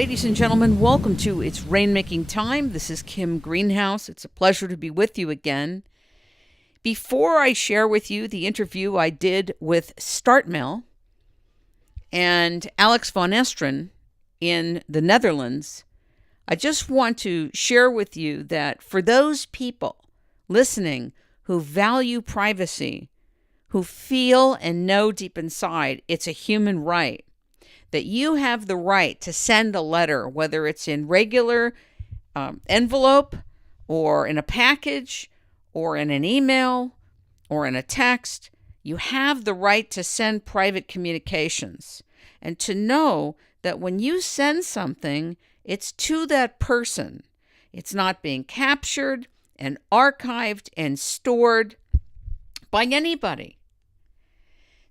Ladies and gentlemen, welcome to It's Rainmaking Time. This is Kim Greenhouse. It's a pleasure to be with you again. Before I share with you the interview I did with Startmail and Alex van Esteren in the Netherlands, I just want to share with you that for those people listening who value privacy, who feel and know deep inside it's a human right, that you have the right to send a letter, whether it's in regular envelope or in a package or in an email or in a text. You have the right to send private communications and to know that when you send something, it's to that person. It's not being captured and archived and stored by anybody.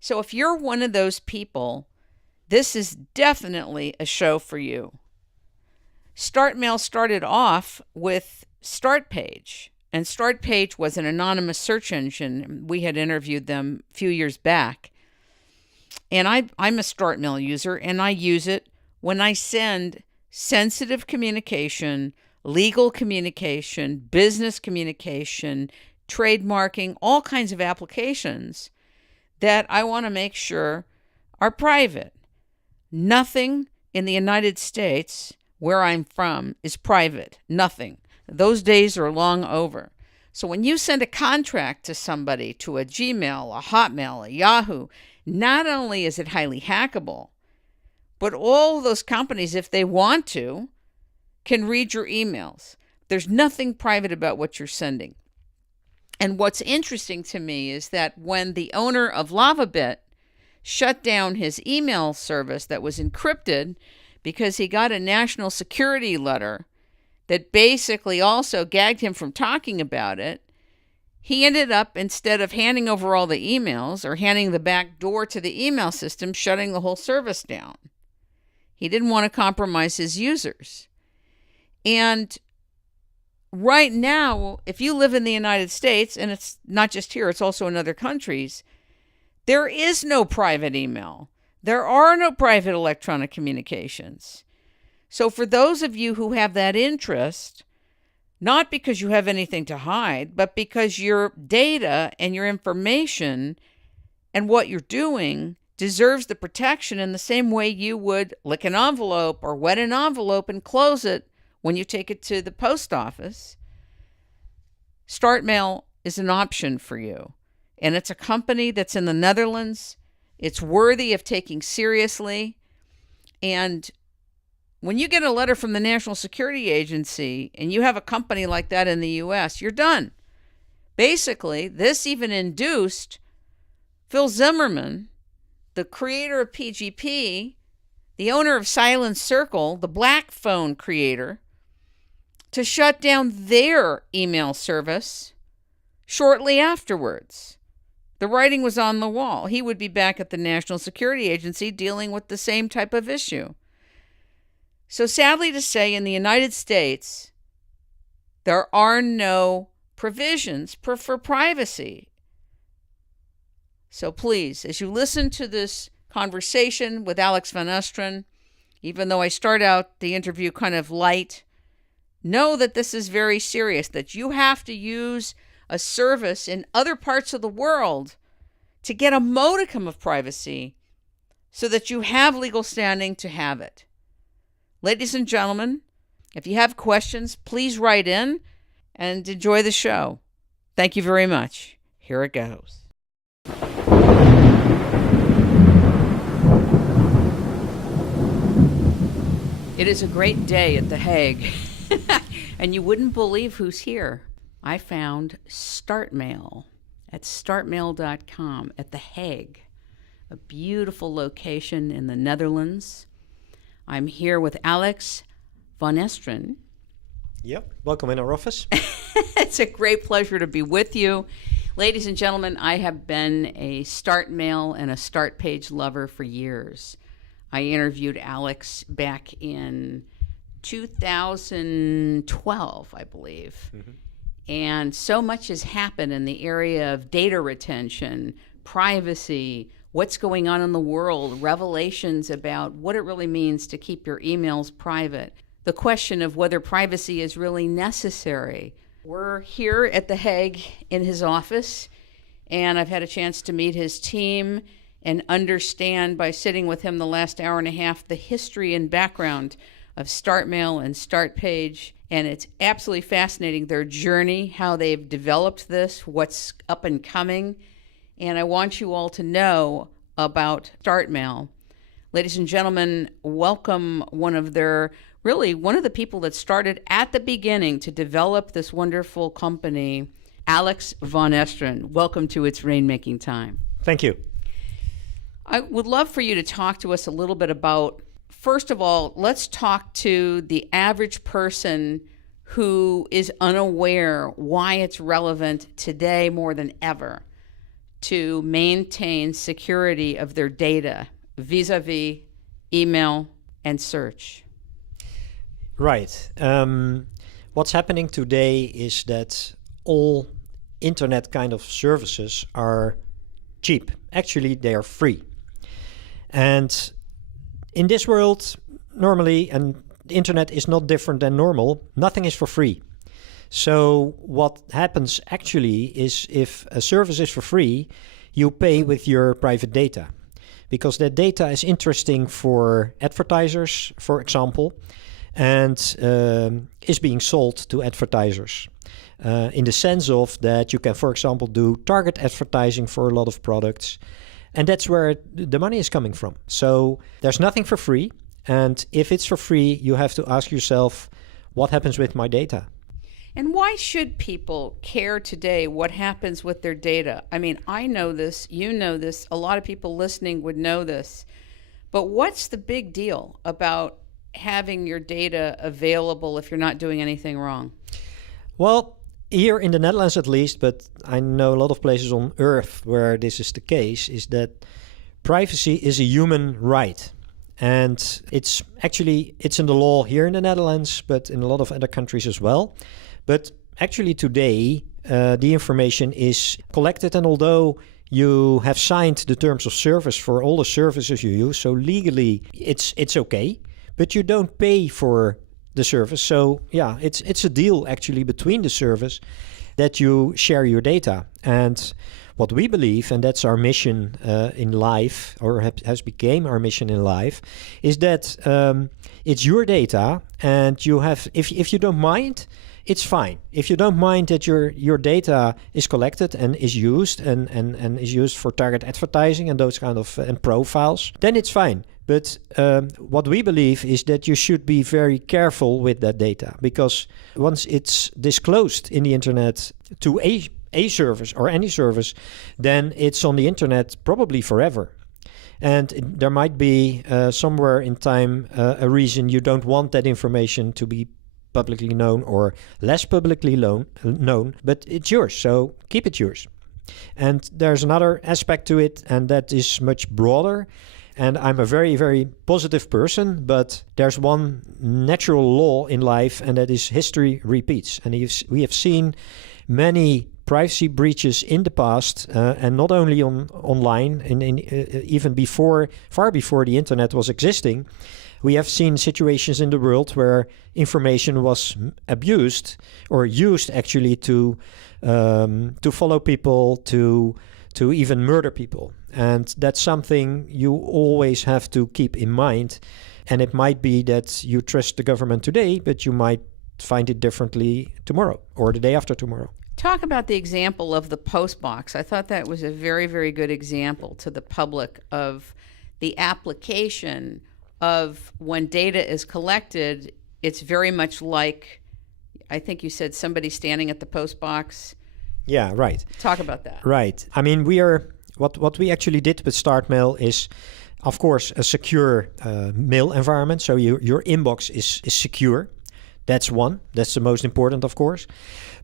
So if you're one of those people, this is definitely a show for you. Startmail started off with Startpage, and Startpage was an anonymous search engine. We had interviewed them a few years back. And I'm a Startmail user, and I use it when I send sensitive communication, legal communication, business communication, trademarking, all kinds of applications that I want to make sure are private. Nothing in the United States, where I'm from, is private. Nothing. Those days are long over. So when you send a contract to somebody, to a Gmail, a Hotmail, a Yahoo, not only is it highly hackable, but all those companies, if they want to, can read your emails. There's nothing private about what you're sending. And what's interesting to me is that when the owner of LavaBit shut down his email service that was encrypted because he got a national security letter that basically also gagged him from talking about it, he ended up, instead of handing over all the emails or handing the back door to the email system, shutting the whole service down. He didn't want to compromise his users. And right now, if you live in the United States, and it's not just here, it's also in other countries, there is no private email. There are no private electronic communications. So for those of you who have that interest, not because you have anything to hide, but because your data and your information and what you're doing deserves the protection in the same way you would lick an envelope or wet an envelope and close it when you take it to the post office, Startmail is an option for you. And it's a company that's in the Netherlands. It's worthy of taking seriously. And when you get a letter from the National Security Agency and you have a company like that in the U.S., you're done. Basically, this even induced Phil Zimmermann, the creator of PGP, the owner of Silent Circle, the Black Phone creator, to shut down their email service shortly afterwards. The writing was on the wall. He would be back at the National Security Agency dealing with the same type of issue. So sadly to say, in the United States, there are no provisions for privacy. So please, as you listen to this conversation with Alex van Esteren, even though I start out the interview kind of light, know that this is very serious, that you have to use a service in other parts of the world to get a modicum of privacy so that you have legal standing to have it. Ladies and gentlemen, if you have questions, please write in and enjoy the show. Thank you very much. Here it goes. It is a great day at The Hague, and you wouldn't believe who's here. I found Startmail at startmail.com at The Hague, a beautiful location in the Netherlands. I'm here with Alex van Esteren. Yep, welcome in our office. It's a great pleasure to be with you. Ladies and gentlemen, I have been a Startmail and a Startpage lover for years. I interviewed Alex back in 2012, I believe. Mm-hmm. And so much has happened in the area of data retention, privacy, what's going on in the world, revelations about what it really means to keep your emails private, the question of whether privacy is really necessary. We're here at The Hague in his office, and I've had a chance to meet his team and understand by sitting with him the last hour and a half the history and background of StartMail and StartPage. And it's absolutely fascinating, their journey, how they've developed this, what's up and coming. And I want you all to know about StartMail. Ladies and gentlemen, welcome one of the people that started at the beginning to develop this wonderful company, Alex von Esteren. Welcome to It's Rainmaking Time. Thank you. I would love for you to talk to us a little bit about, first of all, let's talk to the average person who is unaware why it's relevant today more than ever to maintain security of their data vis-a-vis email and search. Right. What's happening today is that all internet kind of services are cheap. Actually, they are free. And in this world, normally, and the internet is not different than normal, nothing is for free. So what happens actually is if a service is for free, you pay with your private data. Because that data is interesting for advertisers, for example, and is being sold to advertisers. In the sense of that you can, for example, do target advertising for a lot of products. And that's where the money is coming from. So there's nothing for free. And if it's for free, you have to ask yourself, what happens with my data? And why should people care today what happens with their data? I mean, I know this, you know this, a lot of people listening would know this. But what's the big deal about having your data available if you're not doing anything wrong? Well, here in the Netherlands at least, but I know a lot of places on earth where this is the case, is that privacy is a human right. And it's in the law here in the Netherlands, but in a lot of other countries as well. But actually today, the information is collected, and although you have signed the terms of service for all the services you use, so legally it's okay, but you don't pay for the service. So yeah, it's a deal actually between the service that you share your data. And what we believe, and that's our mission in life, or has become our mission in life, is that it's your data, and you have, if you don't mind, it's fine. If you don't mind that your data is collected and is used and is used for target advertising and those kind of and profiles, then it's fine. But what we believe is that you should be very careful with that data, because once it's disclosed in the internet to a service or any service, then it's on the internet probably forever. And there might be somewhere in time a reason you don't want that information to be publicly known or less publicly known, but it's yours, so keep it yours. And there's another aspect to it, and that is much broader. And I'm a very, very positive person, but there's one natural law in life, and that is history repeats. And we have seen many privacy breaches in the past, and not only online, even far before the internet was existing. We have seen situations in the world where information was abused or used actually to follow people, to even murder people. And that's something you always have to keep in mind. And it might be that you trust the government today, but you might find it differently tomorrow or the day after tomorrow. Talk about the example of the post box. I thought that was a very, very good example to the public of the application of when data is collected. It's very much like, I think you said, somebody standing at the post box. Yeah, right. Talk about that. Right. I mean, what we actually did with StartMail is, of course, a secure mail environment. So your inbox is secure. That's one. That's the most important, of course.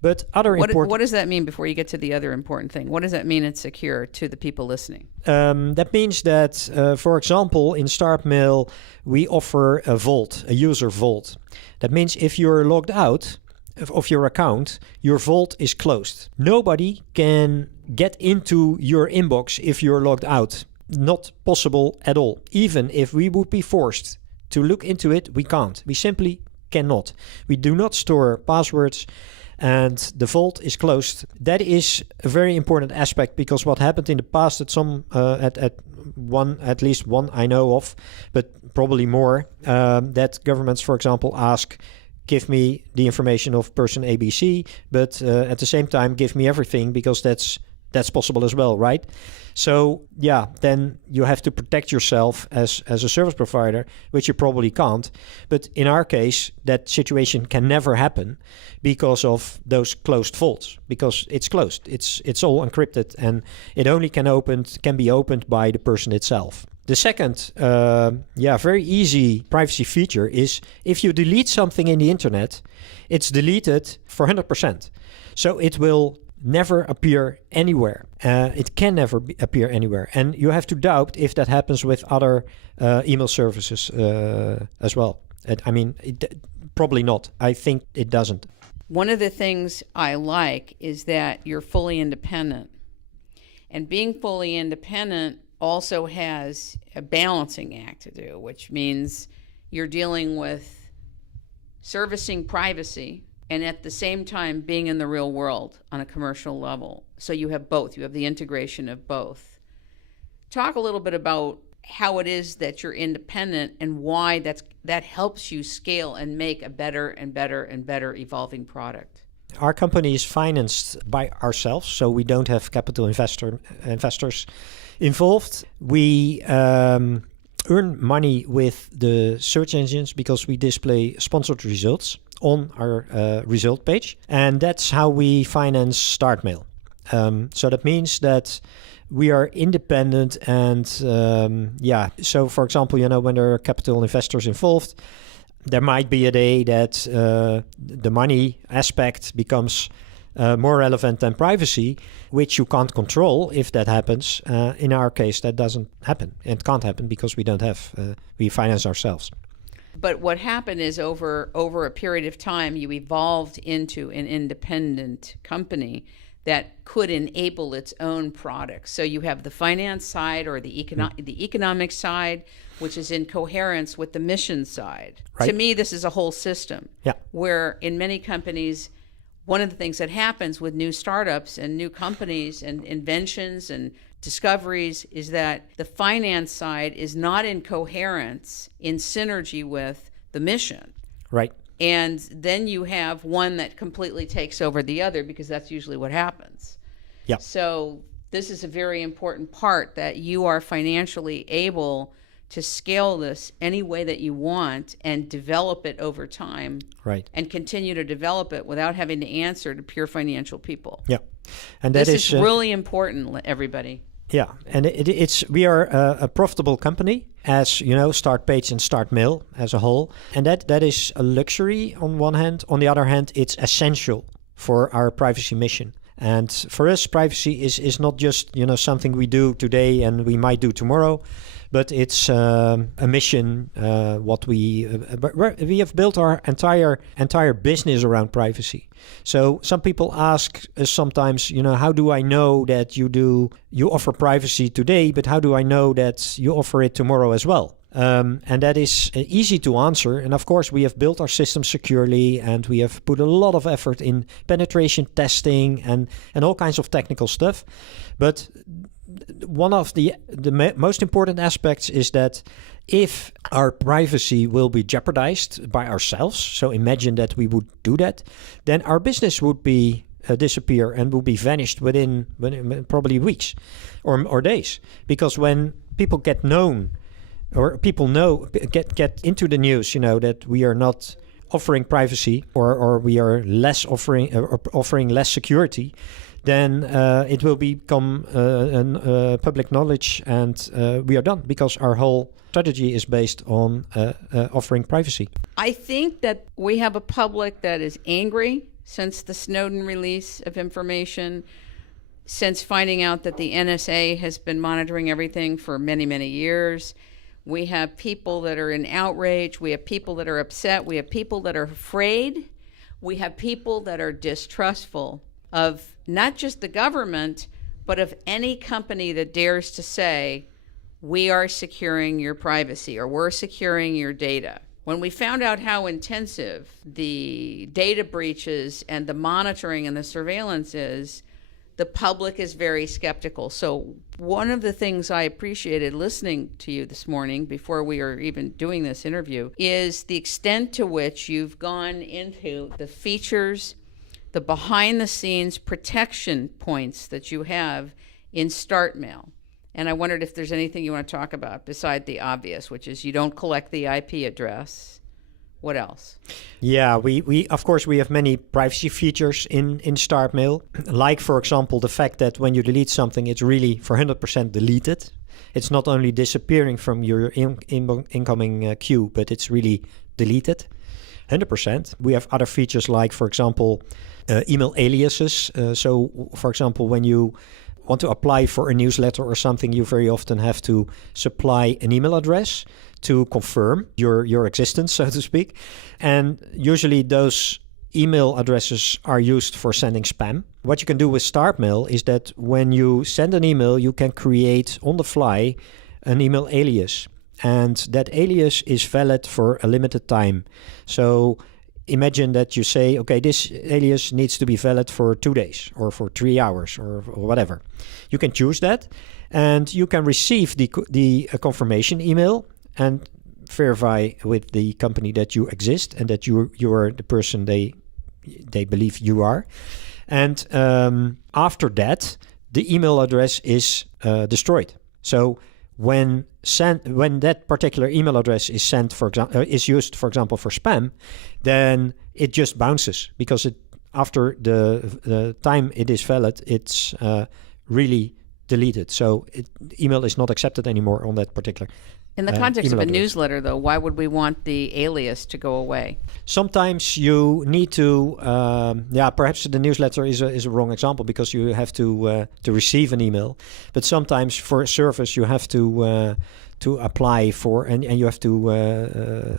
But what does that mean before you get to the other important thing? What does that mean it's secure to the people listening? That means that, for example, in StartMail, we offer a vault, a user vault. That means if you're logged out of your account, your vault is closed. Nobody can get into your inbox if you're logged out. not possible at all. Even if we would be forced to look into it, we can't. We simply cannot. We do not store passwords, and the vault is closed. That is a very important aspect, because what happened in the past at least one I know of, but probably more, that governments, for example, ask, give me the information of person ABC, but at the same time give me everything, because that's possible as well, right? So yeah, then you have to protect yourself as a service provider, which you probably can't. But in our case, that situation can never happen because of those closed vaults, because it's closed. It's all encrypted, and it only can be opened by the person itself. The second, very easy privacy feature is if you delete something in the internet, it's deleted for 100%. So it will never appear anywhere. It can never appear anywhere. And you have to doubt if that happens with other email services as well. Probably not. I think it doesn't. One of the things I like is that you're fully independent. And being fully independent also has a balancing act to do, which means you're dealing with servicing privacy and at the same time being in the real world on a commercial level. So you have both. You have the integration of both. Talk a little bit about how it is that you're independent and why that helps you scale and make a better and better and better evolving product. Our company is financed by ourselves, so we don't have capital investors involved. We earn money with the search engines because we display sponsored results on our result page, and that's how we finance StartMail. So that means that we are independent, and so for example, when there are capital investors involved, there might be a day that the money aspect becomes more relevant than privacy, which you can't control if that happens. In our case, that doesn't happen. It can't happen because we finance ourselves. But what happened is over a period of time, you evolved into an independent company that could enable its own products. So you have the finance side or the economic side, which is in coherence with the mission side. Right. To me, this is a whole system. Yeah. Where in many companies, one of the things that happens with new startups and new companies and inventions and discoveries is that the finance side is not in coherence, in synergy with the mission. Right. And then you have one that completely takes over the other, because that's usually what happens. Yeah. So this is a very important part, that you are financially able to scale this any way that you want and develop it over time. Right. And continue to develop it without having to answer to pure financial people. Yeah. And that this is really important, everybody. Yeah, and we are a profitable company, as StartPage and StartMail as a whole, and that is a luxury on one hand. On the other hand, it's essential for our privacy mission. And for us, privacy is not just something we do today and we might do tomorrow, but it's a mission. We have built our entire business around privacy. So some people ask us sometimes, how do I know that you offer privacy today, but how do I know that you offer it tomorrow as well? And that is easy to answer. And of course, we have built our system securely, and we have put a lot of effort in penetration testing and all kinds of technical stuff. But one of the most important aspects is that if our privacy will be jeopardized by ourselves, so imagine that we would do that, then our business would be disappear and would be vanished within probably weeks or days. Because when people get known, or people get into the news, that we are not offering privacy or we are less offering less security, then it will become public knowledge, and we are done, because our whole strategy is based on offering privacy. I think that we have a public that is angry since the Snowden release of information, since finding out that the NSA has been monitoring everything for many, many years. We have people that are in outrage. We have people that are upset. We have people that are afraid. We have people that are distrustful of not just the government, but of any company that dares to say, we are securing your privacy or we're securing your data. When we found out how intensive the data breaches and the monitoring and the surveillance is, the public is very skeptical. So one of the things I appreciated listening to you this morning before we are even doing this interview is the extent to which you've gone into the features, the behind the scenes protection points that you have in StartMail. And I wondered if there's anything you want to talk about beside the obvious, which is you don't collect the IP address. What else? Yeah, we of course we have many privacy features in StartMail. Like, for example, the fact that when you delete something, it's really for 100% deleted. It's not only disappearing from your incoming queue, but it's really deleted, 100%. We have other features like, for example, email aliases. So, for example, when you want to apply for a newsletter or something, you very often have to supply an email address to confirm your existence, so to speak. And usually those email addresses are used for sending spam. What you can do with StartMail is that when you send an email, you can create on the fly an email alias. And that alias is valid for a limited time. So imagine that you say, okay, this alias needs to be valid for 2 days or for 3 hours or whatever. You can choose that, and you can receive the confirmation email and verify with the company that you exist and that you are the person they believe you are. And after that, the email address is destroyed. So when that particular email address is sent, is used, for example, for spam, then it just bounces because after the time it is valid, it's really deleted. So email is not accepted anymore on that particular. In the context of a address. newsletter, though, why would we want the alias to go away? Sometimes you need to, perhaps the newsletter is a wrong example because you have to receive an email. But sometimes for a service you have to apply for and you have to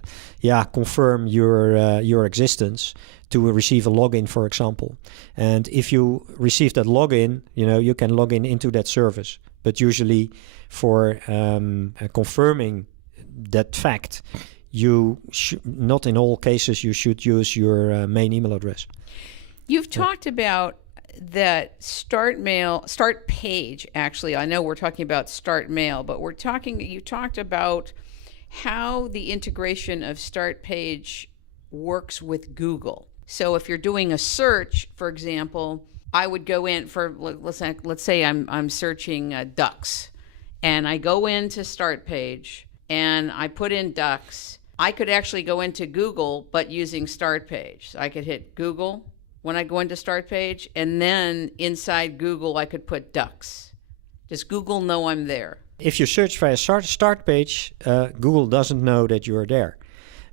confirm your existence to receive a login, for example. And if you receive that login, you can log into that service. But usually for confirming that fact, not in all cases you should use your main email address. You've talked about that start page, actually. I know we're talking about StartMail, but you talked about how the integration of start page works with Google. So if you're doing a search, for example, I would go in for, let's say I'm searching ducks, and I go into Start Page and I put in ducks. I could actually go into Google, but using Start Page. So I could hit Google when I go into Start Page, and then inside Google I could put ducks. Does Google know I'm there? If you search for a Start Page, Google doesn't know that you are there.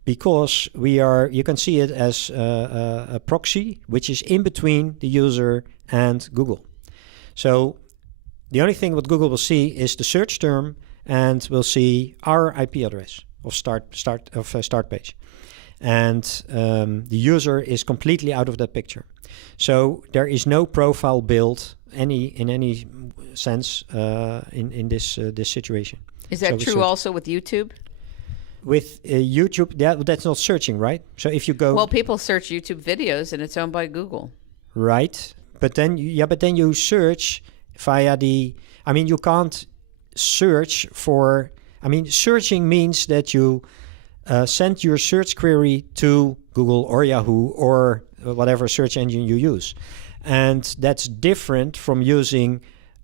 Because you can see it as a proxy, which is in between the user and Google. So the only thing what Google will see is the search term and will see our IP address of start page. And the user is completely out of that picture. So there is no profile built in any sense in this situation. Is that true also with YouTube? With YouTube, that's not searching, right? So if you go... Well, people search YouTube videos and it's owned by Google. Right. But then you search via you can't search for... searching means that you send your search query to Google or Yahoo or whatever search engine you use. And that's different from using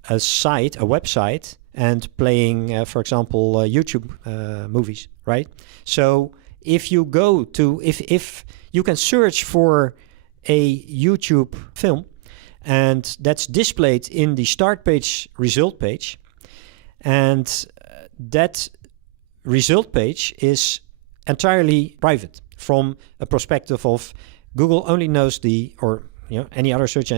a website, and playing, for example, YouTube movies, right? So if you go to, if you can search for a YouTube film, and that's displayed in the start page result page, and that result page is entirely private from a perspective of Google only knows any other search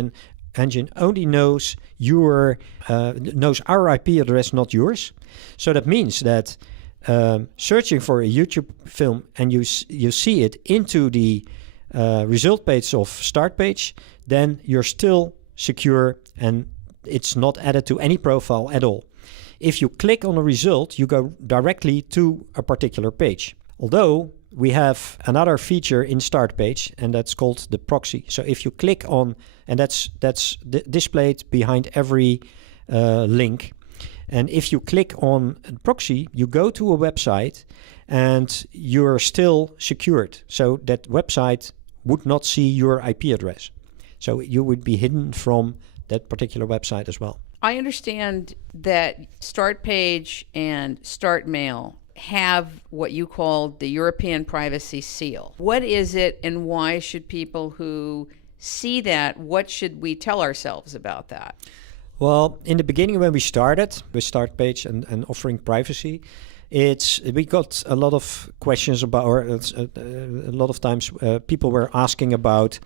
engine only knows knows our IP address, not yours. So that means that searching for a YouTube film and you see it into the result page of Start Page, then you're still secure and it's not added to any profile at all. if you click on a result, you go directly to a particular page. Although we have another feature in Start Page, and that's called the proxy. So if you click on, and that's displayed behind every link. And if you click on proxy, you go to a website and you're still secured. So that website would not see your IP address. So you would be hidden from that particular website as well. I understand that Start Page and Start Mail have what you call the European Privacy Seal. What is it, and why should people who see that, what should we tell ourselves about that? Well, in the beginning when we started with Start Page and offering privacy, we got a lot of questions about, or a lot of times people were asking about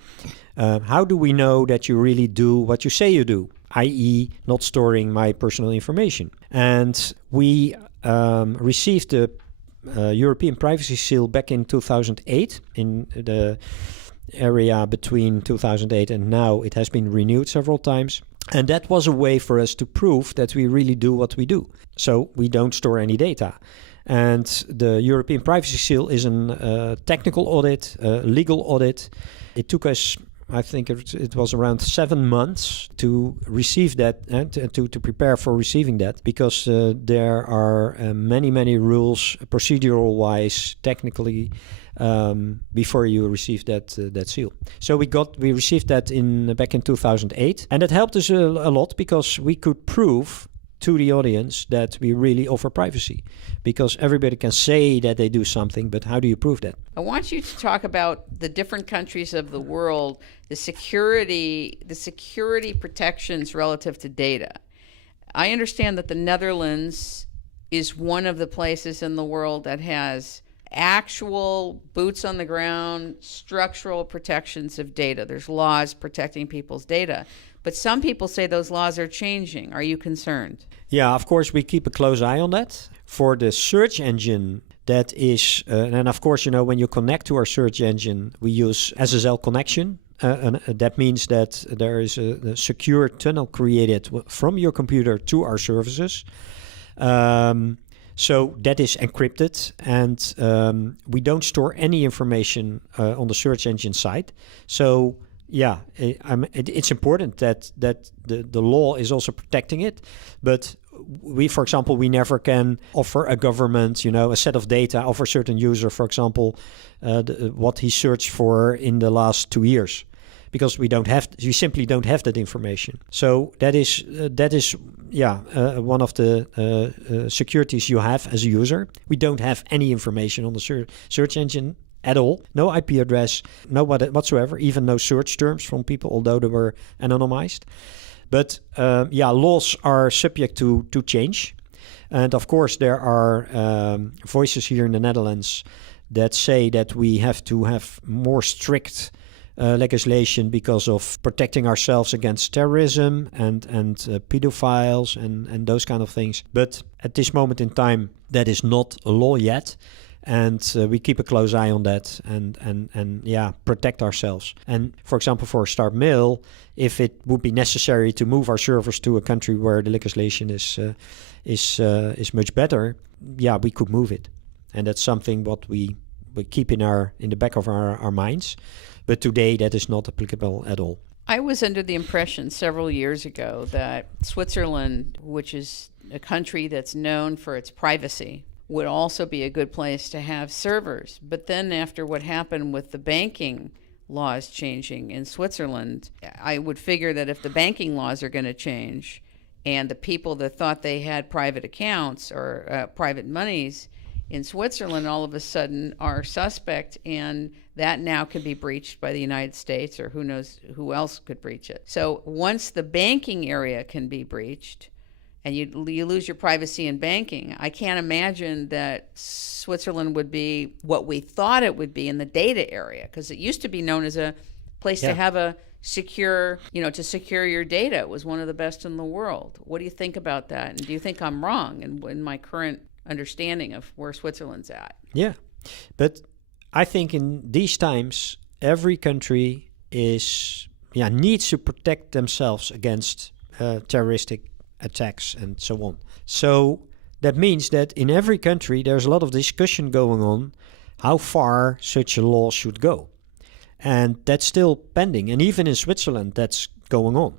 how do we know that you really do what you say you do, i.e. not storing my personal information. And we received the European Privacy Seal back in 2008 in the area between 2008 and now. It has been renewed several times. And that was a way for us to prove that we really do what we do. So we don't store any data. And the European Privacy Seal is a technical audit, a legal audit. It took us, I think it was around 7 months to receive that, and to prepare for receiving that, because there are many rules, procedural-wise, technically, before you receive that seal. So we received that back in 2008, and it helped us a lot because we could prove to the audience that we really offer privacy, because everybody can say that they do something, but how do you prove that? I want you to talk about the different countries of the world, the security protections relative to data. I understand that the Netherlands is one of the places in the world that has actual boots on the ground structural protections of data. There's laws protecting people's data, but some people say those laws are changing. Are you concerned? Yeah, of course we keep a close eye on that. For the search engine, that is, and of course, when you connect to our search engine, we use SSL connection. And that means that there is a secure tunnel created from your computer to our services. So that is encrypted, and we don't store any information on the search engine side. So yeah, it's important that the law is also protecting it. But we, for example, we never can offer a government, a set of data of a certain user, for example, what he searched for in the last 2 years. Because we simply don't have that information. So that is one of the securities you have as a user. We don't have any information on the search engine at all. No IP address, no whatsoever. Even no search terms from people, although they were anonymized. But laws are subject to change, and of course there are voices here in the Netherlands that say that we have to have more strict legislation because of protecting ourselves against terrorism and pedophiles and those kind of things. But at this moment in time, that is not a law yet. And we keep a close eye on that and protect ourselves. And for example, for Start Mail, if it would be necessary to move our servers to a country where the legislation is much better, we could move it. And that's something what we keep in the back of our minds. But today that is not applicable at all. I was under the impression several years ago that Switzerland, which is a country that's known for its privacy, would also be a good place to have servers. But then after what happened with the banking laws changing in Switzerland, I would figure that if the banking laws are going to change and the people that thought they had private accounts or private monies in Switzerland all of a sudden are suspect, and that now could be breached by the United States, or who knows who else could breach it. So once the banking area can be breached and you lose your privacy in banking, I can't imagine that Switzerland would be what we thought it would be in the data area, because it used to be known as a place to have a secure, to secure your data. It was one of the best in the world. What do you think about that? And do you think I'm wrong in my current understanding of where Switzerland's at? Yeah, but I think in these times, every country needs to protect themselves against terroristic attacks and so on. So that means that in every country there's a lot of discussion going on how far such a law should go. And that's still pending. And even in Switzerland, that's going on.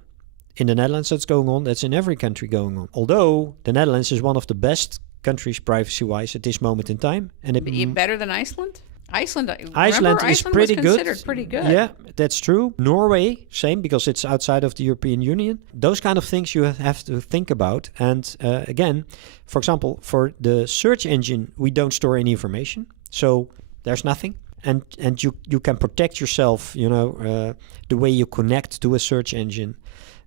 In the Netherlands, that's going on. That's in every country going on. Although the Netherlands is one of the best countries privacy-wise at this moment in time. And better than Iceland? Iceland is pretty was good. Considered pretty good. Yeah, that's true. Norway, same, because it's outside of the European Union. Those kind of things you have to think about. And again, for example, for the search engine, we don't store any information. So there's nothing. And you can protect yourself, the way you connect to a search engine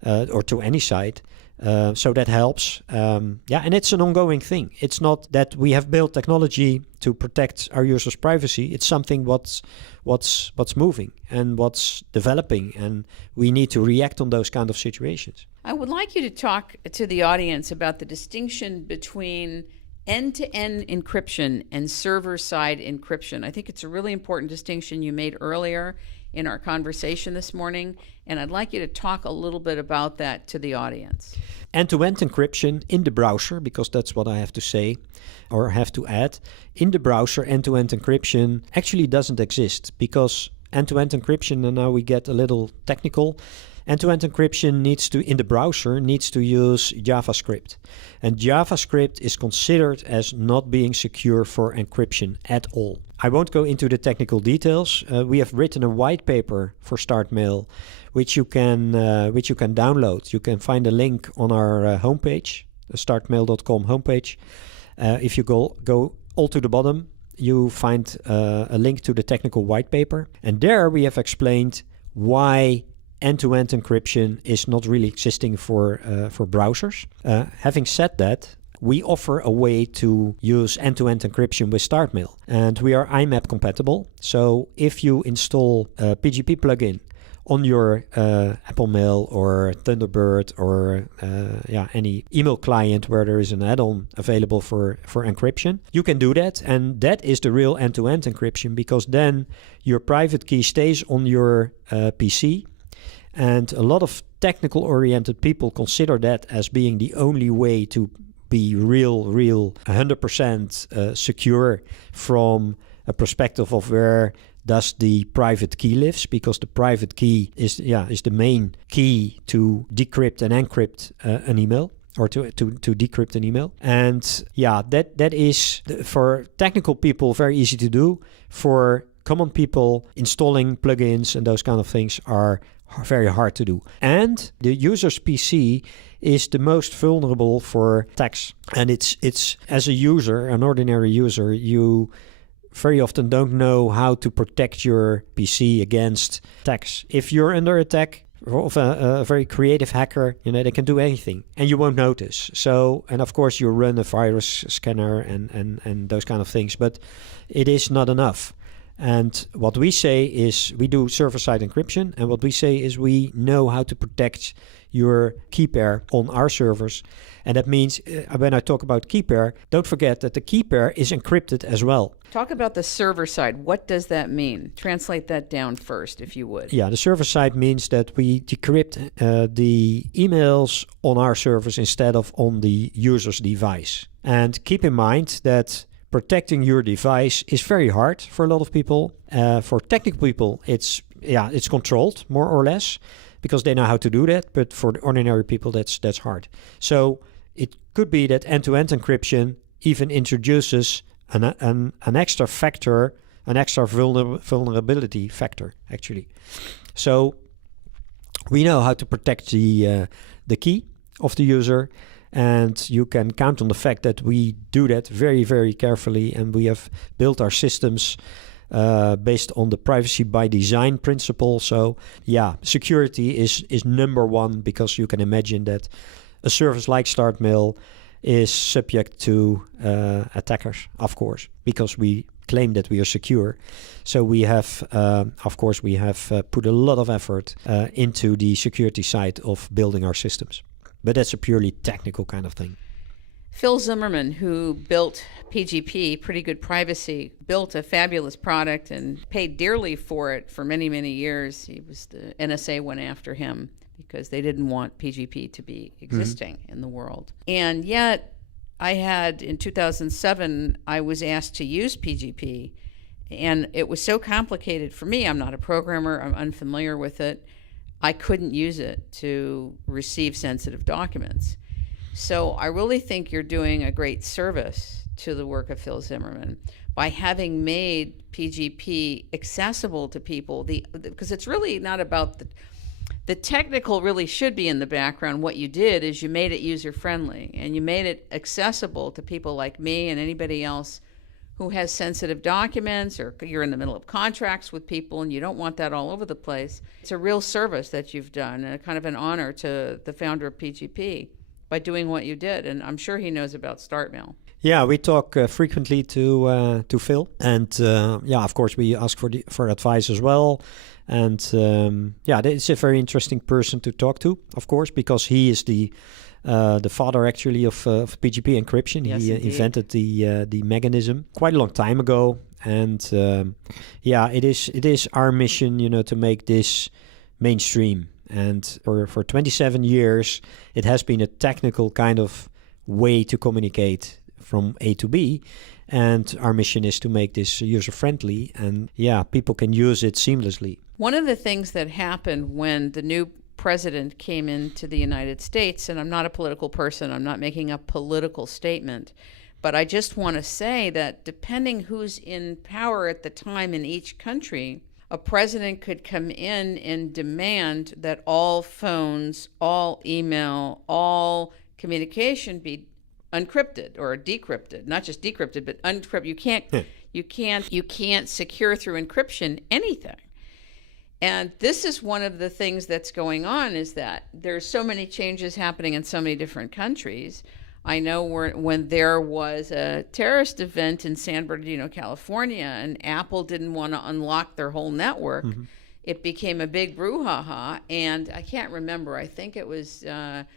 or to any site. So that helps. And it's an ongoing thing. It's not that we have built technology to protect our users' privacy. It's something what's moving and what's developing, and we need to react on those kind of situations. I would like you to talk to the audience about the distinction between end-to-end encryption and server-side encryption. I think it's a really important distinction you made earlier in our conversation this morning, and I'd like you to talk a little bit about that to the audience. End-to-end encryption in the browser, because that's what I have to say or have to add. In the browser, end-to-end encryption actually doesn't exist, because end-to-end encryption, and now we get a little technical, end-to-end encryption in the browser needs to use JavaScript. And JavaScript is considered as not being secure for encryption at all. I won't go into the technical details. We have written a white paper for StartMail, which you can download. You can find a link on our homepage, the startmail.com homepage. If you go all to the bottom, you find a link to the technical white paper. And there we have explained why end-to-end encryption is not really existing for browsers. Having said that, we offer a way to use end-to-end encryption with StartMail, and we are IMAP compatible. So if you install a PGP plugin on your Apple Mail or Thunderbird or any email client where there is an add-on available for encryption, you can do that, and that is the real end-to-end encryption, because then your private key stays on your PC. And a lot of technical-oriented people consider that as being the only way to be real 100% secure from a perspective of where does the private key lives, because the private key is the main key to decrypt and encrypt an email, or to decrypt an email. And that is for technical people very easy to do. For common people, installing plugins and those kind of things are very hard to do. And the user's PC is the most vulnerable for attacks. And it's as a user, an ordinary user, you very often don't know how to protect your PC against attacks. If you're under attack of a very creative hacker, they can do anything and you won't notice. So, and of course you run a virus scanner and those kind of things, but it is not enough. And what we say is we do server-side encryption, and what we say is we know how to protect your key pair on our servers. And that means when I talk about key pair, don't forget that the key pair is encrypted as well. Talk about the server side. What does that mean? Translate that down first, if you would. Yeah, the server side means that we decrypt the emails on our servers instead of on the user's device. And keep in mind that protecting your device is very hard for a lot of people. For technical people, it's controlled more or less because they know how to do that. But for the ordinary people, that's hard. So it could be that end-to-end encryption even introduces an extra factor, an extra vulnerability factor, actually. So we know how to protect the key of the user. And you can count on the fact that we do that very, very carefully. And we have built our systems based on the privacy by design principle. So, security is number one, because you can imagine that a service like StartMail is subject to attackers, of course, because we claim that we are secure. So we have, put a lot of effort into the security side of building our systems. But that's a purely technical kind of thing. Phil Zimmermann, who built PGP, Pretty Good Privacy, built a fabulous product and paid dearly for it for many, many years. The NSA went after him because they didn't want PGP to be existing in the world. And yet, in 2007, I was asked to use PGP, and it was so complicated for me. I'm not a programmer. I'm unfamiliar with it. I couldn't use it to receive sensitive documents. So I really think you're doing a great service to the work of Phil Zimmermann by having made PGP accessible to people, because it's really not about the technical really should be in the background. What you did is you made it user-friendly, and you made it accessible to people like me and anybody else who has sensitive documents, or you're in the middle of contracts with people and you don't want that all over the place. It's a real service that you've done, and a kind of an honor to the founder of PGP by doing what you did. And I'm sure he knows about StartMail. Yeah, we talk frequently to Phil, and of course we ask for advice as well. And it's a very interesting person to talk to, of course, because he is the father actually of PGP encryption. Yes, he invented the mechanism quite a long time ago, and it is our mission, to make this mainstream. And for 27 years, it has been a technical kind of way to communicate from A to B. And our mission is to make this user-friendly, and people can use it seamlessly. One of the things that happened when the new president came into the United States, and I'm not a political person, I'm not making a political statement, but I just want to say that depending who's in power at the time in each country, a president could come in and demand that all phones, all email, all communication be uncrypted or decrypted. Not just decrypted, but uncrypted. You can't secure through encryption anything. And this is one of the things that's going on, is that there's so many changes happening in so many different countries. I know when there was a terrorist event in San Bernardino, California, and Apple didn't want to unlock their whole network, it became a big brouhaha. And I can't remember, I think it was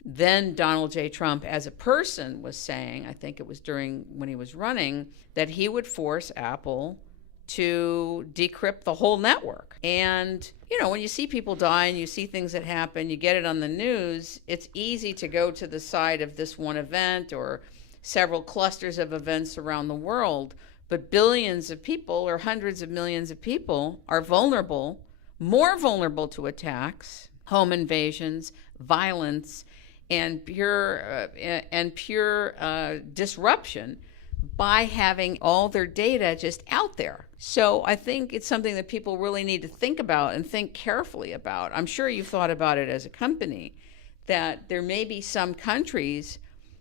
then Donald J. Trump as a person was saying, I think it was when he was running, that he would force Apple to decrypt the whole network. And, when you see people die and you see things that happen, you get it on the news, it's easy to go to the side of this one event or several clusters of events around the world. But billions of people or hundreds of millions of people are more vulnerable to attacks, home invasions, violence, and pure disruption by having all their data just out there. So I think it's something that people really need to think about and think carefully about. I'm sure you've thought about it as a company, that there may be some countries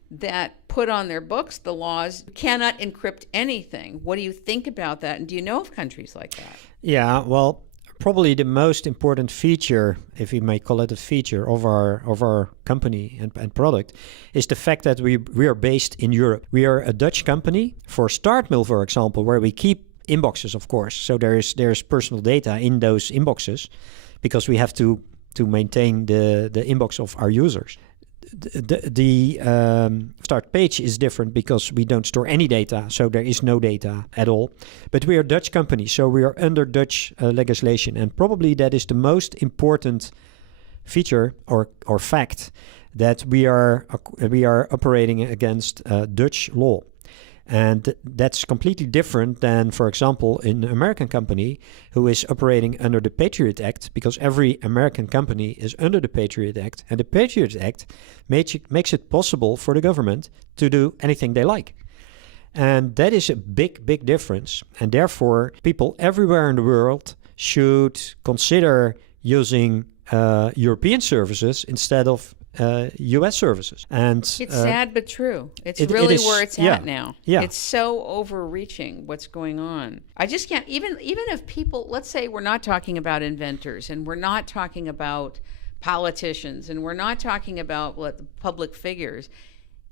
that put on their books the laws, cannot encrypt anything. What do you think about that? And do you know of countries like that? Yeah, well, probably the most important feature, if we may call it a feature, of our company and product is the fact that we are based in Europe. We are a Dutch company. For StartMail, for example, where we keep inboxes, of course. So there's personal data in those inboxes because we have to maintain the inbox of our users. The start page is different because we don't store any data, so there is no data at all. But we are a Dutch company, so we are under Dutch legislation, and probably that is the most important feature or fact, that we are operating against Dutch law. And that's completely different than, for example, an American company who is operating under the Patriot Act, because every American company is under the Patriot Act, and the Patriot Act makes it possible for the government to do anything they like. And that is a big, big difference. And therefore, people everywhere in the world should consider using European services instead of U.S. services. And it's sad but true. It's really where it's at now. Yeah. It's so overreaching what's going on. I just can't, even if people, let's say we're not talking about inventors, and we're not talking about politicians, and we're not talking about public figures.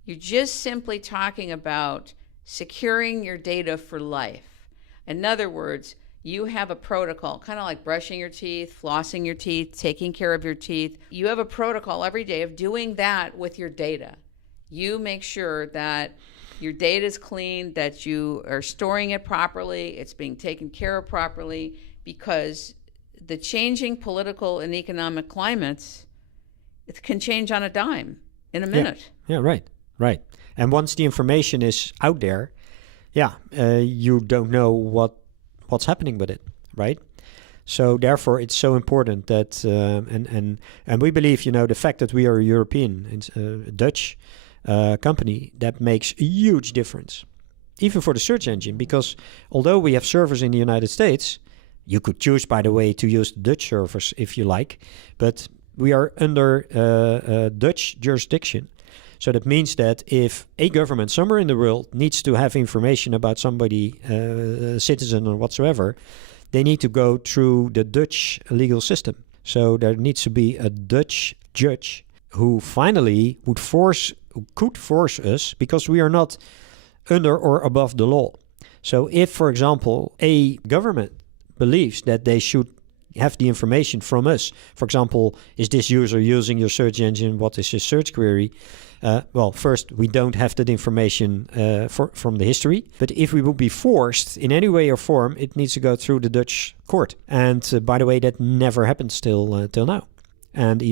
You're just simply talking about securing your data for life. In other words, you have a protocol, kind of like brushing your teeth, flossing your teeth, taking care of your teeth. You have a protocol every day of doing that with your data. You make sure that your data is clean, that you are storing it properly, it's being taken care of properly, because the changing political and economic climates it can change on a dime in a minute. Yeah, right. And once the information is out there, you don't know what's happening with it, right? So therefore, it's so important that and we believe, the fact that we are a European, Dutch company, that makes a huge difference, even for the search engine. Because although we have servers in the United States, you could choose, by the way, to use the Dutch servers if you like, but we are under Dutch jurisdiction. So that means that if a government somewhere in the world needs to have information about somebody, citizen or whatsoever, they need to go through the Dutch legal system. So there needs to be a Dutch judge who finally could force us, because we are not under or above the law. So if, for example, a government believes that they should have the information from us, for example, is this user using your search engine? What is his search query? Well, first, we don't have that information from the history. But if we would be forced in any way or form, it needs to go through the Dutch court. And by the way, that never happened till now. And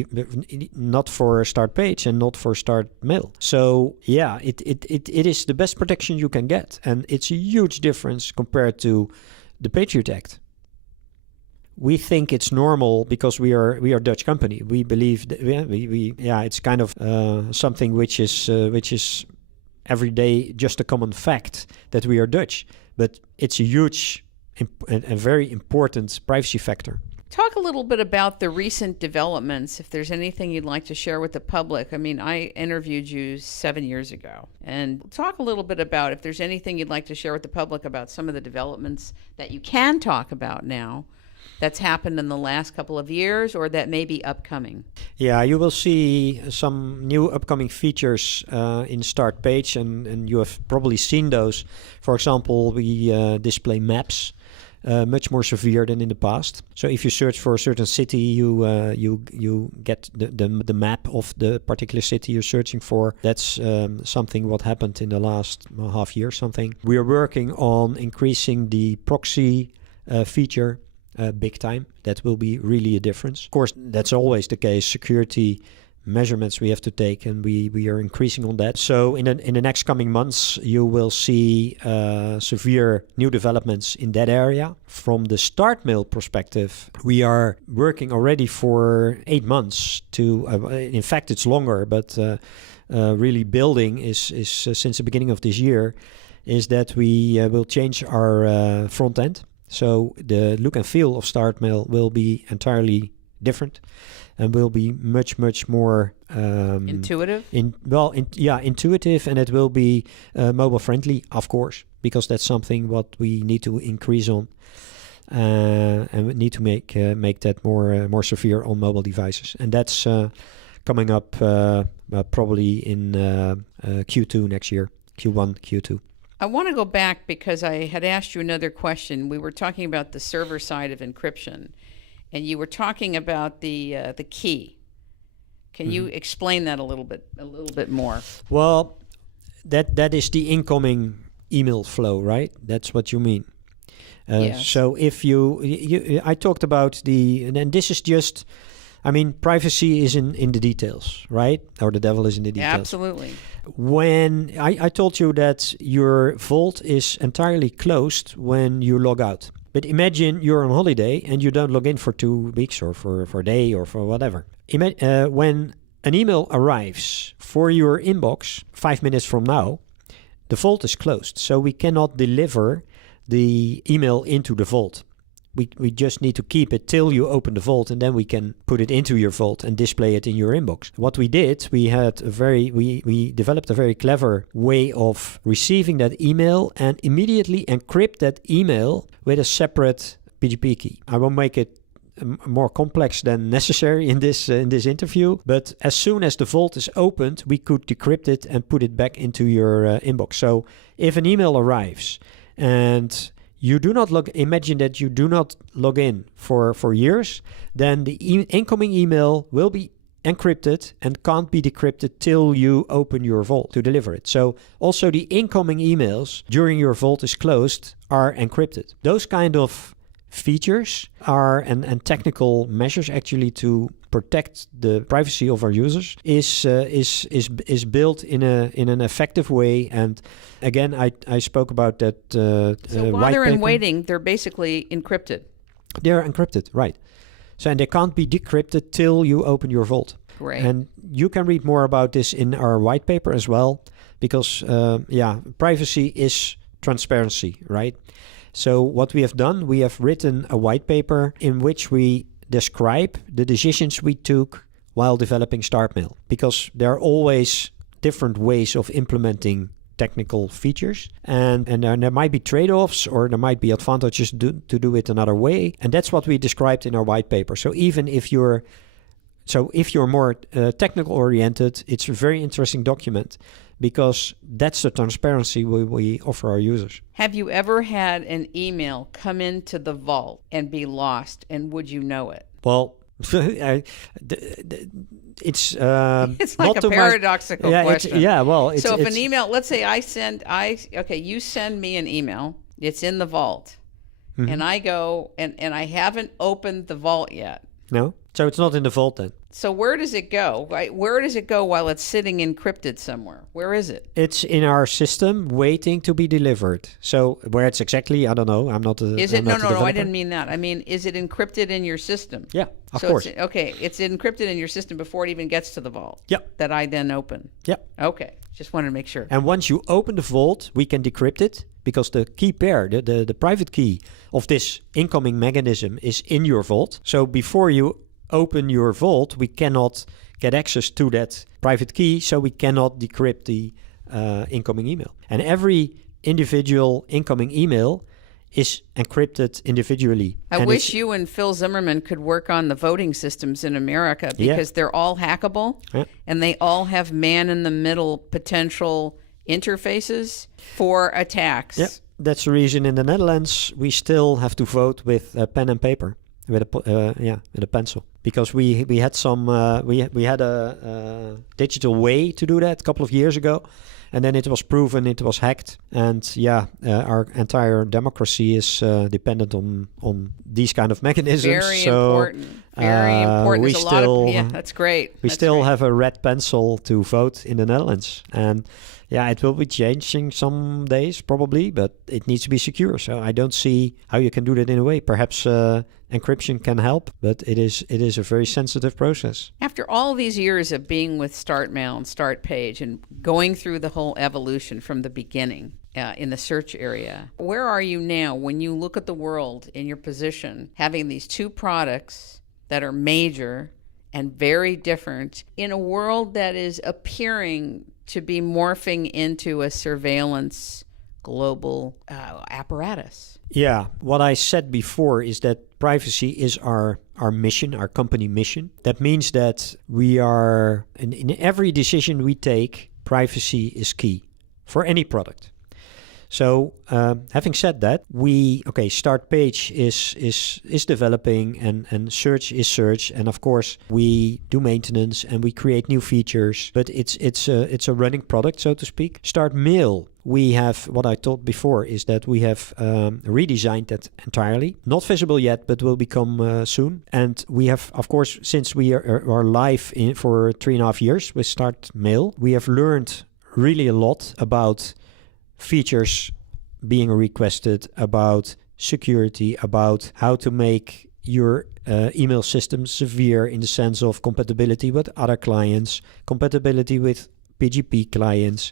not for Start Page and not for Start Mail. So yeah, it is the best protection you can get. And it's a huge difference compared to the Patriot Act. We think it's normal because we are a Dutch company. We believe that it's kind of something which is every day just a common fact that we are Dutch. But it's a huge and very important privacy factor. Talk a little bit about the recent developments, if there's anything you'd like to share with the public. I mean, I interviewed you 7 years ago. And talk a little bit about if there's anything you'd like to share with the public about some of the developments that you can talk about now that's happened in the last couple of years or that may be upcoming. Yeah, you will see some new upcoming features in Start Page, and you have probably seen those. For example, we display maps. Much more severe than in the past. So if you search for a certain city, you get the map of the particular city you're searching for. That's something what happened in the last half year, something. We are working on increasing the proxy feature big time. That will be really a difference. Of course, that's always the case. Security measurements we have to take, and we are increasing on that. So in the next coming months, you will see severe new developments in that area. From the Start Mail perspective, we are working already for 8 months to, in fact, it's longer, but really building is since the beginning of this year, is that we will change our front end. So the look and feel of Start Mail will be entirely different. And will be much more intuitive. Intuitive, and it will be mobile friendly, of course, because that's something what we need to increase on, and we need to make that more severe on mobile devices, and that's coming up probably in Q2 next year, Q1, Q2. I want to go back because I had asked you another question. We were talking about the server side of encryption. And you were talking about the key. Can you explain that a little bit more? Well, that is the incoming email flow, right? That's what you mean. Yes. So if I talked about and this is just, I mean, privacy is in the details, right? Or the devil is in the details. Yeah, absolutely. When I told you that your vault is entirely closed when you log out. But imagine you're on holiday and you don't log in for 2 weeks or for a day or for whatever. When an email arrives for your inbox 5 minutes from now, the vault is closed. So we cannot deliver the email into the vault. We just need to keep it till you open the vault, and then we can put it into your vault and display it in your inbox. What we did, we developed a very clever way of receiving that email and immediately encrypt that email with a separate PGP key. I won't make it more complex than necessary in this interview, but as soon as the vault is opened, we could decrypt it and put it back into your inbox. So if an email arrives and you do not imagine that you do not log in for years, then the incoming email will be encrypted and can't be decrypted till you open your vault to deliver it. So also the incoming emails during your vault is closed are encrypted. Those kind of features are and technical measures actually to protect the privacy of our users is built in an effective way. And again, I spoke about that. So while white they're in paper. waiting, they're basically encrypted. They're encrypted, right? So and they can't be decrypted till you open your vault. Great. And you can read more about this in our white paper as well, because privacy is transparency, right? So what we have done, we have written a white paper in which we describe the decisions we took while developing StartMail, because there are always different ways of implementing technical features, and there might be trade-offs, or there might be advantages to do it another way, and that's what we described in our white paper. So even if you're more technical oriented, it's a very interesting document, because that's the transparency we offer our users. Have you ever had an email come into the vault and be lost, and would you know it? Well, it's it's like a paradoxical question. So if an email, let's say you send me an email, it's in the vault, and I go and I haven't opened the vault yet. No, so it's not in the vault then. So where does it go? Right? Where does it go while it's sitting encrypted somewhere? Where is it? It's in our system waiting to be delivered. So where it's exactly, I don't know. I'm not a Is it? I'm No, not a I developer. didn't mean that. I mean, is it encrypted in your system? Yeah, of so course. It's encrypted in your system before it even gets to the vault. Yeah. That I then open. Yeah. Okay. Just wanted to make sure. And once you open the vault, we can decrypt it, because the key pair, the private key of this incoming mechanism is in your vault. So before you open your vault, we cannot get access to that private key, so we cannot decrypt the incoming email. And every individual incoming email is encrypted individually. I wish you and Phil Zimmermann could work on the voting systems in America, because they're all hackable, and they all have man-in-the-middle potential interfaces for attacks. Yeah, that's the reason in the Netherlands we still have to vote with pen and paper. With a pencil, because we had we had a digital way to do that a couple of years ago, and then it was proven it was hacked, and our entire democracy is dependent on these kind of mechanisms. Very important. Very important. We There's still, that's great. We still have a red pencil to vote in the Netherlands, and it will be changing some days probably, but it needs to be secure. So I don't see how you can do that in a way. Perhaps encryption can help, but it is a very sensitive process. After all these years of being with StartMail and StartPage and going through the whole evolution from the beginning in the search area, where are you now when you look at the world in your position, having these two products that are major and very different in a world that is appearing to be morphing into a surveillance global apparatus? Yeah, what I said before is that privacy is our mission, our company mission. That means that we are, in every decision we take, privacy is key for any product. So having said that, StartPage is developing, and search is search, and of course we do maintenance and we create new features, but it's a running product, so to speak. StartMail, we have, what I told before is that we have redesigned that entirely. Not visible yet, but will become soon. And we have, of course, since we are live for 3.5 years with StartMail, we have learned really a lot about features being requested, about security, about how to make your email system severe in the sense of compatibility with other clients, compatibility with PGP clients.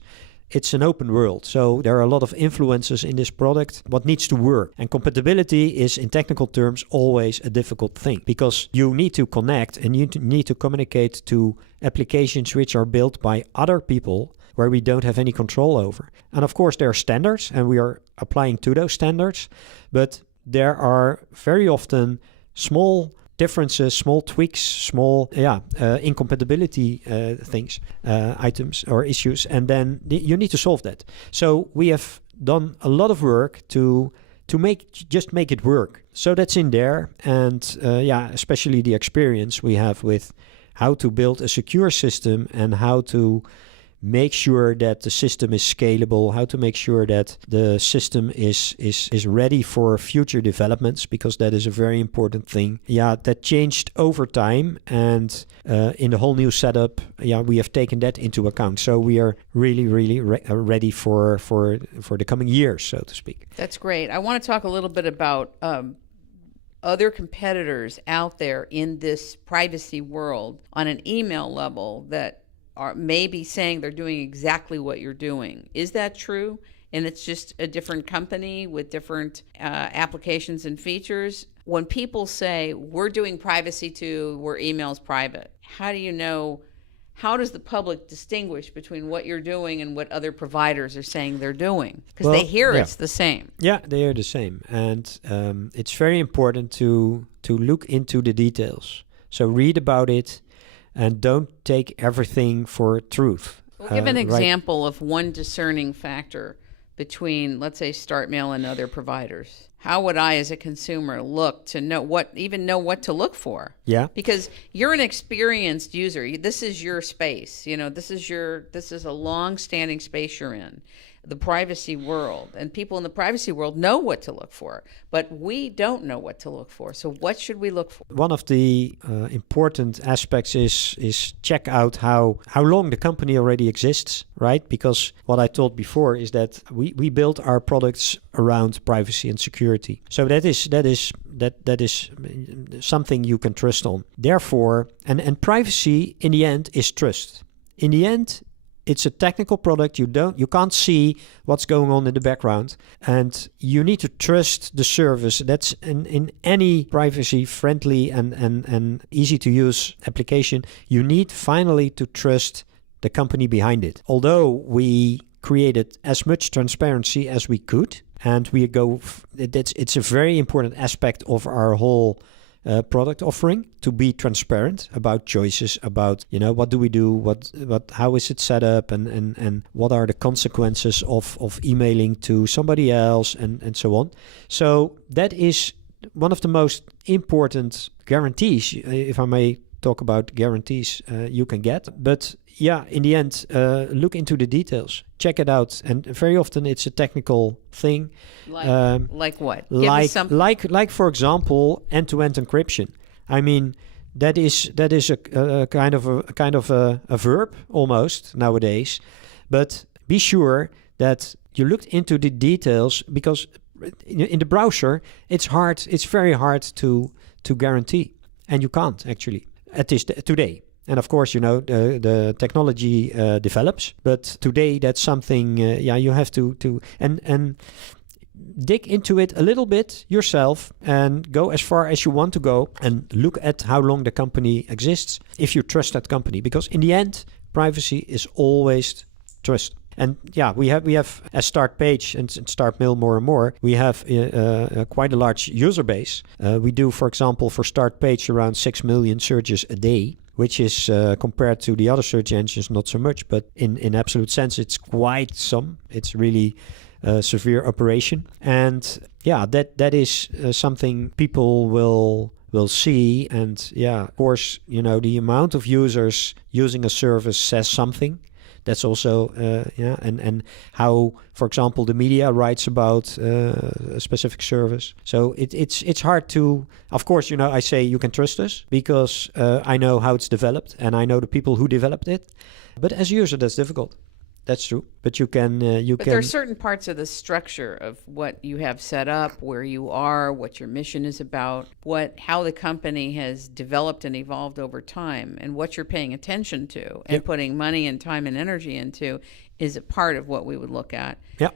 It's an open world, so there are a lot of influences in this product, what needs to work. And compatibility is, in technical terms, always a difficult thing, because you need to connect and you need to communicate to applications which are built by other people where we don't have any control over. And of course, there are standards, and we are applying to those standards, but there are very often small differences, small tweaks, small incompatibility things, items or issues, and then you need to solve that. So we have done a lot of work to make it work. So that's in there, and especially the experience we have with how to build a secure system and how to make sure that the system is scalable, how to make sure that the system is ready for future developments, because that is a very important thing. Yeah, that changed over time, and in the whole new setup, we have taken that into account. So we are really, really ready for the coming years, so to speak. That's great. I want to talk a little bit about other competitors out there in this privacy world on an email level that are maybe saying they're doing exactly what you're doing. Is that true? And it's just a different company with different applications and features? When people say, we're doing privacy too, where email's private, how do you know, how does the public distinguish between what you're doing and what other providers are saying they're doing? Because they hear it's the same. Yeah, they are the same. And it's very important to look into the details. So read about it and don't take everything for truth. We'll give an example of one discerning factor between, let's say, StartMail and other providers. How would I, as a consumer, look to know what to look for? Yeah. Because you're an experienced user. This is your space. This is a long-standing space you're in, the privacy world. And people in the privacy world know what to look for, but we don't know what to look for. So what should we look for? One of the important aspects is check out how long the company already exists, right? Because what I told before is that we build our products around privacy and security. So that is something you can trust on. Therefore, and privacy in the end is trust. In the end, it's a technical product. You can't see what's going on in the background, and you need to trust the service. That's in any privacy-friendly and easy-to-use application. You need finally to trust the company behind it. Although we created as much transparency as we could, and it's a very important aspect of our whole product offering, to be transparent about choices, about what do we do, how is it set up, and what are the consequences of emailing to somebody else, and so on. So that is one of the most important guarantees, if I may talk about guarantees, you can get. But yeah, in the end, look into the details, check it out, and very often it's a technical thing. Like what? Give us something. Like for example, end-to-end encryption. I mean, that is a kind of a verb almost nowadays. But be sure that you looked into the details, because in the browser it's hard. It's very hard to guarantee, and you can't actually at this today. And of course, the technology develops, but today that's something. You have to and dig into it a little bit yourself, and go as far as you want to go, and look at how long the company exists, if you trust that company. Because in the end, privacy is always trust. And we have as StartPage and StartMail more and more, we have quite a large user base. We do, for example, for StartPage around 6 million searches a day, which is compared to the other search engines, not so much, but in absolute sense, it's quite some. It's really a severe operation. And that is something people will see. And of course, the amount of users using a service says something. That's also, and how, for example, the media writes about a specific service. So it's hard to, of course, I say you can trust us, because I know how it's developed, and I know the people who developed it. But as a user, that's difficult. That's true. But you can. But there are certain parts of the structure of what you have set up, where you are, what your mission is about, how the company has developed and evolved over time, and what you're paying attention to and putting money and time and energy into is a part of what we would look at. Yeah.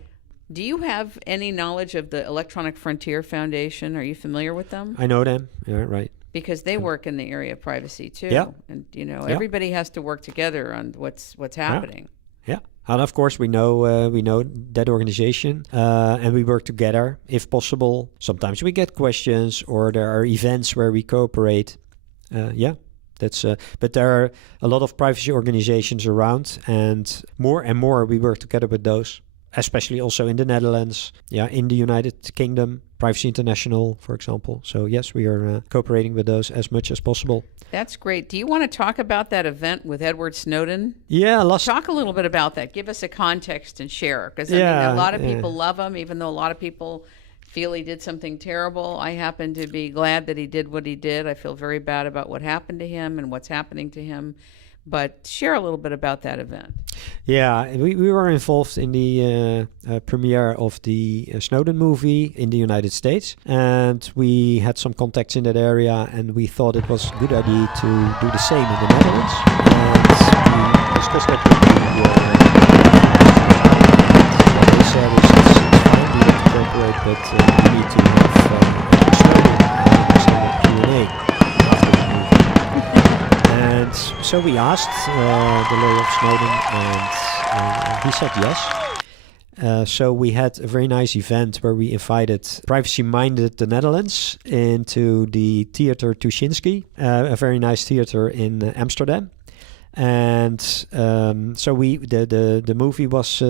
Do you have any knowledge of the Electronic Frontier Foundation? Are you familiar with them? I know them. Yeah, right. Because they work in the area of privacy too. Yeah. And everybody has to work together on what's happening. Yeah. And of course, we know that organization, and we work together if possible. Sometimes we get questions, or there are events where we cooperate. That's. But there are a lot of privacy organizations around, and more we work together with those. especially also in the Netherlands, in the United Kingdom, Privacy International, for example. So yes, we are cooperating with those as much as possible. That's great. Do you want to talk about that event with Edward Snowden? Yeah, talk a little bit about that. Give us a context and share, because a lot of people love him, even though a lot of people feel he did something terrible. I happen to be glad that he did what he did. I feel very bad about what happened to him and what's happening to him. But share a little bit about that event. Yeah, we were involved in the premiere of the Snowden movie in the United States. And we had some contacts in that area, and we thought it was a good idea to do the same in the Netherlands. And we discussed that with what they said is it's fine, we don't cooperate, but we need to have Snowden and Q&A after the movie. And so we asked the lawyer of Snowden, and he said yes. So we had a very nice event where we invited Privacy Minded the Netherlands into the Theater Tuschinski, a very nice theater in Amsterdam. And so the movie was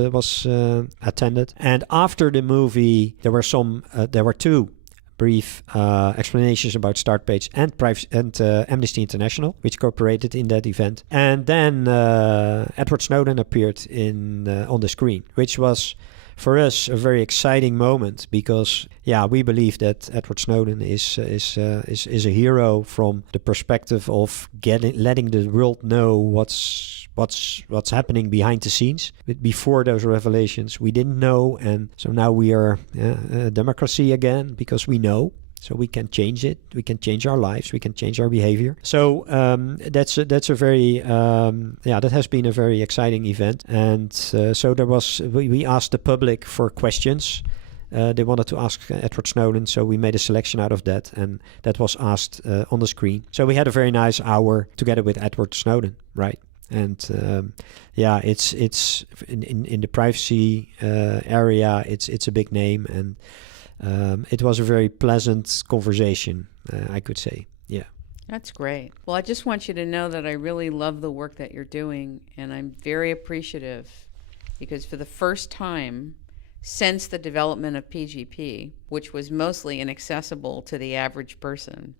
attended. And after the movie, there were two brief explanations about Startpage and Amnesty International, which cooperated in that event. And then Edward Snowden appeared on the screen, which was for us a very exciting moment, because we believe that Edward Snowden is a hero from the perspective of letting the world know what's happening behind the scenes. But before those revelations, we didn't know, and so now we are a democracy again, because we know. So we can change it. We can change our lives. We can change our behavior. So that's a very that has been a very exciting event. And so we asked the public for questions. They wanted to ask Edward Snowden, so we made a selection out of that, and that was asked on the screen. So we had a very nice hour together with Edward Snowden, right? And it's in the privacy area. It's a big name, and it was a very pleasant conversation, I could say. Yeah. That's great. Well, I just want you to know that I really love the work that you're doing, and I'm very appreciative, because for the first time since the development of PGP, which was mostly inaccessible to the average person,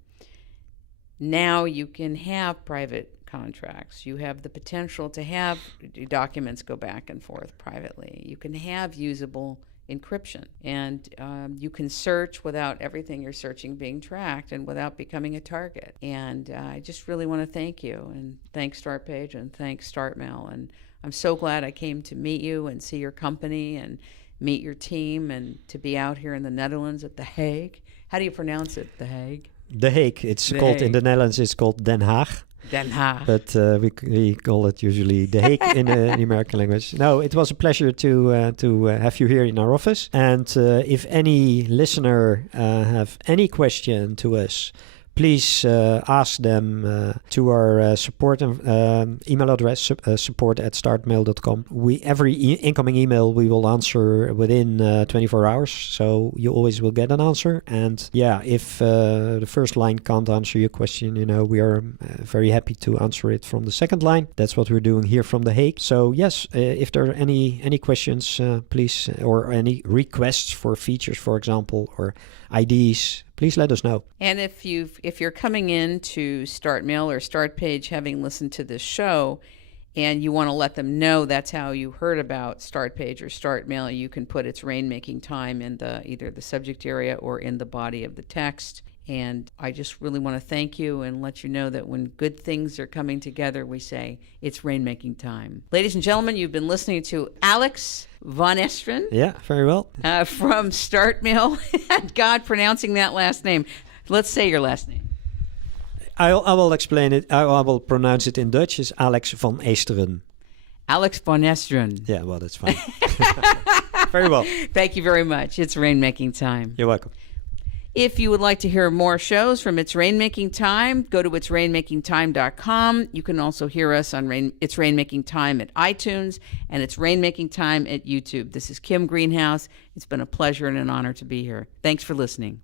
now you can have private contracts. You have the potential to have documents go back and forth privately. You can have usable encryption, and you can search without everything you're searching being tracked and without becoming a target. And I just really want to thank you, and thank Startpage, and thank StartMail. And I'm so glad I came to meet you and see your company and meet your team, and to be out here in the Netherlands at The Hague. How do you pronounce it, The Hague? The Hague. It's called in the Netherlands. It's called Den Haag. Den Haag. But we call it usually The Hague in the American language. No, it was a pleasure to have you here in our office. And if any listener have any question to us, please ask them to our support email address, support@startmail.com. Every incoming email we will answer within 24 hours, so you always will get an answer. And if the first line can't answer your question, we are very happy to answer it from the second line. That's what we're doing here from The Hague. So yes, if there are any questions, please, or any requests for features, for example, or IDs, please let us know. And if you're coming in to StartMail or Startpage having listened to this show, and you want to let them know that's how you heard about Startpage or StartMail, you can put its Rainmaking time in either the subject area or in the body of the text. And I just really want to thank you and let you know that when good things are coming together, we say it's Rainmaking time. Ladies and gentlemen, you've been listening to Alex van Esteren. Yeah, very well. From StartMail. God, pronouncing that last name. Let's say your last name. I will explain it. I will pronounce it in Dutch. It's Alex van Esteren. Alex van Esteren. Yeah, well, that's fine. Very well. Thank you very much. It's Rainmaking time. You're welcome. If you would like to hear more shows from It's Rainmaking Time, go to itsrainmakingtime.com. You can also hear us on It's Rainmaking Time at iTunes, and It's Rainmaking Time at YouTube. This is Kim Greenhouse. It's been a pleasure and an honor to be here. Thanks for listening.